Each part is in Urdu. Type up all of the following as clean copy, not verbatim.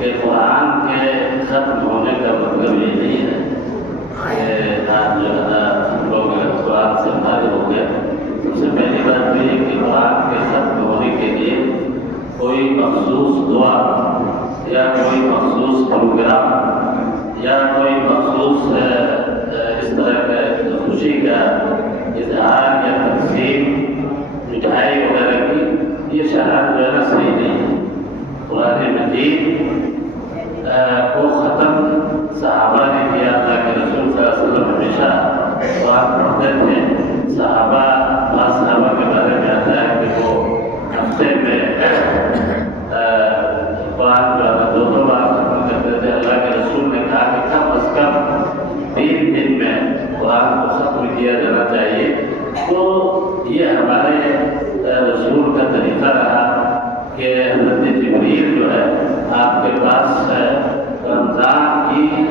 کہ قرآن کے ختم ہونے کا مطلب یہ نہیں ہے کہ آج جو ہے ہم لوگ قرآن سے فارغ ہو گئے. سب سے پہلی بات یہ ہے کہ قرآن کے ختم ہونے کے لیے کوئی مخصوص دعا یا کوئی مخصوص پروگرام یا کوئی مخصوص اس طرح کا خوشی کا اظہار یا تقسیم مٹھائی وغیرہ کی یہ شرائط جو ہے نا صحیح نہیں ہے. قرآن مجید کو ختم صحابہ نے کیا. اللہ کے رسول صلی اللہ علیہ وسلم ہمیشہ قرآن پڑھتے تھے. بعض صحابہ کے بارے میں آتا ہے کہ وہ ہفتے میں قرآن جو ہے 2 بار ختم کرتے تھے. اللہ کے رسول نے کہا کہ کم از کم 3 دن میں قرآن کو ختم کیا جانا چاہیے. تو یہ ہمارے رسول کا طریقہ رہا کہ حضرت جبریل جو ہے آپ کے پاس رمضان کی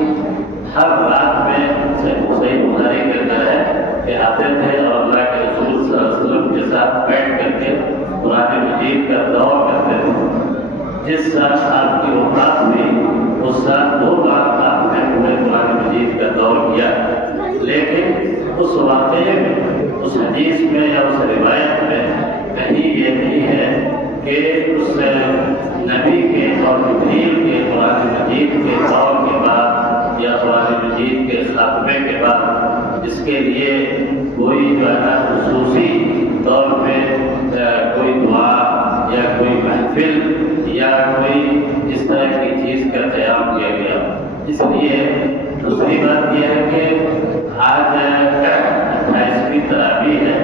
ہر رات میں صحیح بخاری کے اندر ہے کہ آتے تھے اور اللہ کے رسول صلی اللہ علیہ وسلم کے ساتھ بیٹھ کر کے قرآن مجید کا دور کرتے تھے. جس سال آپ کی وفات ہوئی اس سال 2 بار آپ نے پورے قرآن مجید کا دور کیا. لیکن اس واقعے میں اس حدیث میں یا اس روایت میں کہیں یہ نہیں ہے کہ اس نبی کے اور جبریل کے قرآن مجید کے دور کے بعد یا قرآن مجید کے خاتمے کے بعد اس کے لیے کوئی جو ہے نا خصوصی طور پہ کوئی دعا یا کوئی محفل یا کوئی اس طرح کی چیز کا قیام کیا گیا. اس لیے دوسری بات یہ ہے کہ آج 28ویں تراویح ہے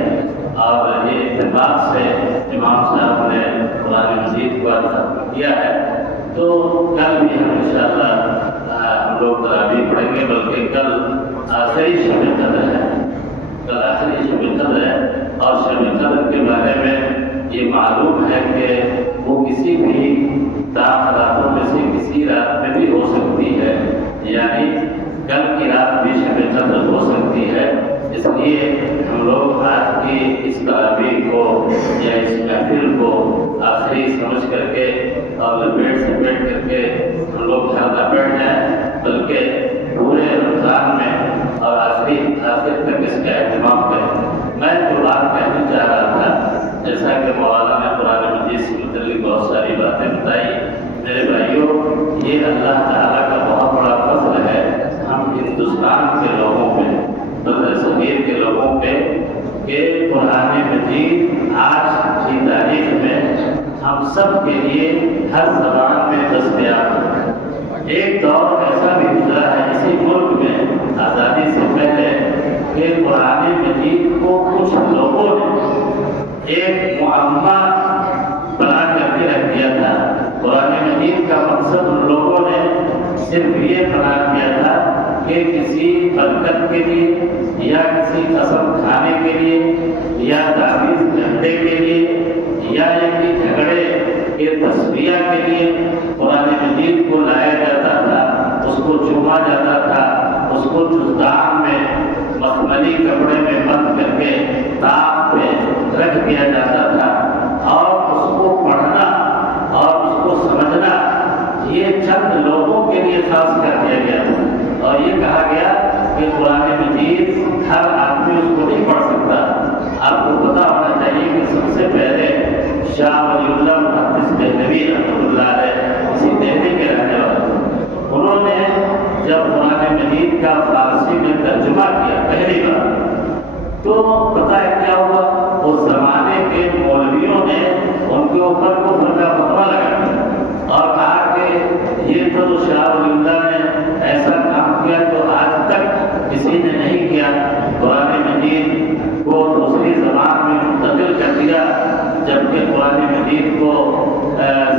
اور یہ اتفاق سے امام صاحب نے قرآن مجید کو ختم کیا ہے. تو کل بھی ہم انشاءاللہ ہم لوگ تراویح پڑھیں گے. بلکہ کل آخری شب قدر ہے. کل آخری شب قدر ہے اور شب قدر کے بارے میں یہ معلوم ہے کہ وہ کسی بھی راتوں میں سے کسی رات میں بھی ہو سکتی ہے. یعنی کل کی رات بھی شب قدر ہو سکتی ہے. اس لیے ہم لوگ آج کی اس تراویح کو یا اس محفل کو آخری سمجھ کر کے اور لپیٹ سے بیٹھ کر کے ہم لوگ زیادہ بیٹھ جائیں بلکہ پورے رمضان میں اور آخر تک اس کا اہتمام کریں. میں جو بات کہنا چاہ رہا تھا جیسا کہ مولانا نے قرآن مجید سے متعلق بہت ساری باتیں بتائی. میرے بھائیوں یہ اللہ تعالیٰ کا بہت بڑا فضل ہے ہم ہندوستان کے لوگوں پہ بر صغیر کے لوگوں پہ کہ قرآن مجید آج کی تاریخ میں ہم سب کے لیے ہر زبان میں دستیاب ہے. ایک دور ایسا بھی گزرا ہے اسی ملک میں آزادی سے پہلے کہ قرآن مجید کو کچھ لوگوں نے ایک معمہ بنا کر کے رکھ دیا تھا. قرآن مجید کا مقصد ان لوگوں نے صرف یہ بنا دیا تھا کہ کسی برکت کے لیے یا کسی قسم کھانے کے لیے یا تعویذ جھنڈے کے لیے یا ایک جھگڑے کے تصویہ کے لیے قرآن مجید کو لایا جاتا تھا. اس کو چوما جاتا تھا. اس کو جزدان میں مخملی کپڑے میں بند کر کے تاپ پہ رکھ دیا جاتا تھا اور اس کو پڑھنا اور اس کو سمجھنا یہ چند لوگوں کے لیے خاص کر دیا گیا تھا. اور یہ کہا گیا کہ قرآن مجید ہر آدمی اس کو نہیں پڑھ سکتا. آپ کو پتا ہونا چاہیے کہ سب سے پہلے شاہ ولی اللہ محدث دہلوی رحمۃ اللہ علیہ اسی دہلی کے رہنے والے انہوں نے جب قرآن مجید کا فارسی میں ترجمہ کیا پہلی بار تو پتہ ہے کیا ہوا. اس زمانے کے مولویوں نے ان کے اوپر کو فرقہ فتویٰ لگا اور کہا کہ یہ تو شاہ ولی اللہ نے ایسا کام کیا جو آج تک کسی نے نہیں کیا. قرآن مجید کو دوسری زبان میں منتقل کر دیا جبکہ قرآن مجید کو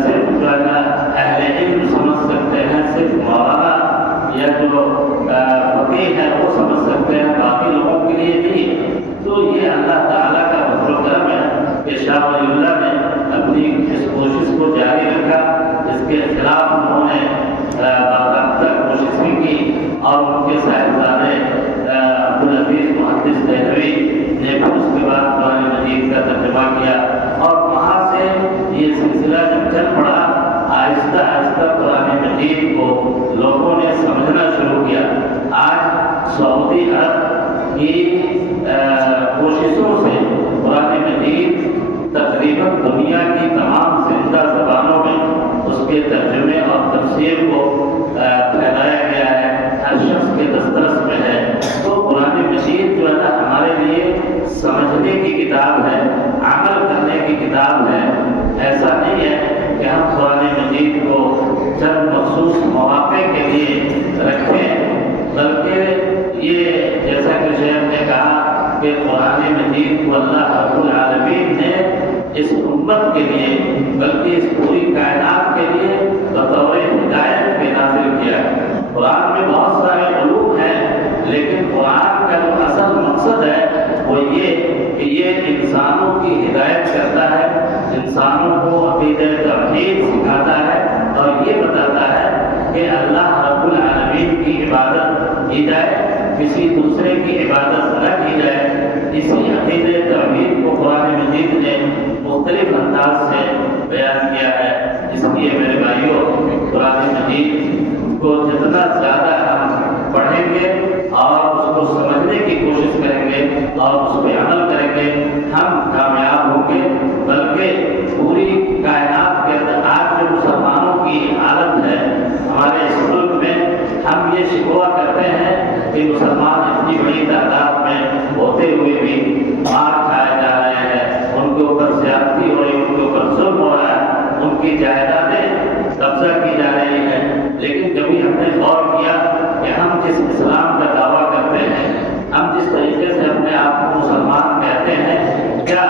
صرف جو ہے نا اہل علم سمجھ سکتے ہیں. صرف مولانا یا جو فقیہ ہے وہ سمجھ سکتے ہیں باقی لوگوں کے لیے نہیں. تو یہ اللہ تعالیٰ کا فضل و کرم ہے کہ شاہ ولی اللہ نے اپنی اس کوشش کو جاری رکھا. اس کے خلاف انہوں نے باضابطہ کوششیں کی اور ان کے صاحبزادے عبدالعزیز محدث دہلوی نے پھر اس کے بعد قرآن مجید کا ترجمہ کیا اور وہاں سے یہ سلسلہ جب چل پڑا آہستہ آہستہ قرآن مجید مجید کو لوگوں نے سمجھنا شروع کیا۔ آج سعودی عرب کی کوششوں سے قرآن مجید تقریباً دنیا کی تمام زندہ زبانوں میں اس کے ترجمے اور تفسیر کو پھیلایا گیا ہے، ہر شخص کے دسترس میں ہے۔ تو قرآن مجید جو ہے نا ہمارے لیے سمجھنے کی کتاب ہے، عمل کرنے کی کتاب ہے۔ ایسا نہیں ہے کہ ہم قرآن مجید کو چند مخصوص مواقع کے لیے رکھیں، بلکہ یہ جیسا کہ شیخ نے کہا کہ قرآن مجید کو اللہ رب العالمین نے اس امت کے لیے بلکہ اس پوری کائنات کے لیے بطور ہدایت کے نازل کیا ہے۔ قرآن میں بہت سارے علوم ہیں، لیکن قرآن کا جو اصل مقصد ہے وہ یہ کہ یہ انسانوں کی ہدایت کرتا ہے، انسانوں کو عقیدہ توحید سکھاتا ہے اور یہ بتاتا ہے کہ اللہ رب العالمین کی عبادت کی جائے، کسی دوسرے کی عبادت نہ کی جائے۔ اسی عقیدہ توحید کو قرآن مجید نے مختلف انداز سے بیان کیا ہے۔ اس لیے میرے بھائیوں، قرآن مجید کو جتنا زیادہ ہم پڑھیں گے اور اس کو سمجھنے کی کوشش کریں گے اور اس پہ عمل کریں گے، ہم کامیاب ہوں گے۔ بلکہ پوری کائنات کے اندر آج جو مسلمانوں کی حالت ہے ہمارے اس ملک میں، ہم یہ شکوہ کرتے ہیں کہ مسلمان اتنی بڑی تعداد میں ہوتے ہوئے بھی مار کھائے جا رہے ہیں، ان کے اوپر زیادتی ہو رہی ہے، ان کے اوپر ظلم ہو رہا ہے، ان کی جائیدادیں قبضہ کی جا رہی ہیں۔ لیکن کبھی ہم نے غور کیا کہ ہم جس اسلام کا دعویٰ کرتے ہیں، ہم جس طریقے سے اپنے آپ کو مسلمان کہتے ہیں، کیا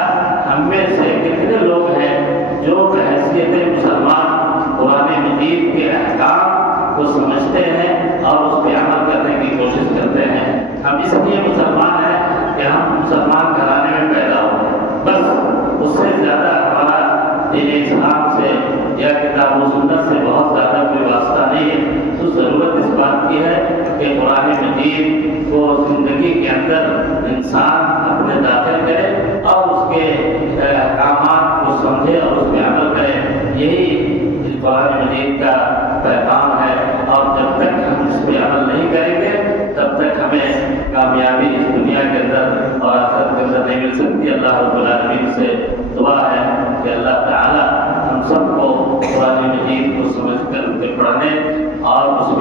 ہم میں سے کتنے لوگ ہیں جو بحیثیت مسلمان قرآن مجید کے احکام کو سمجھتے ہیں اور اس پہ عمل کرنے کی کوشش کرتے ہیں؟ ہم اس لیے مسلمان ہیں کہ ہم مسلمان گھرانے میں پیدا ہوئے، بس اس سے زیادہ ہمارا دین اسلام سے یا کتاب و سنت سے بہت زیادہ کوئی واسطہ نہیں ہے۔ تو ضرورت اس بات کی ہے کہ قرآن مجید کو زندگی کے اندر انسان اپنے داخل کرے اور اس کے احکامات کو سمجھے اور اس پہ عمل کرے۔ یہی قرآن مجید کا پیغام ہے، اور جب تک ہم اس پہ عمل نہیں کریں گے تب تک ہمیں کامیابی اس دنیا کے اندر اور آخرت کے اندر نہیں مل سکتی۔ اللہ رب العالمین سے دعا ہے کہ اللہ تعالی ہم سب کو قرآن مجید کو سمجھ کر پڑھنے اور اس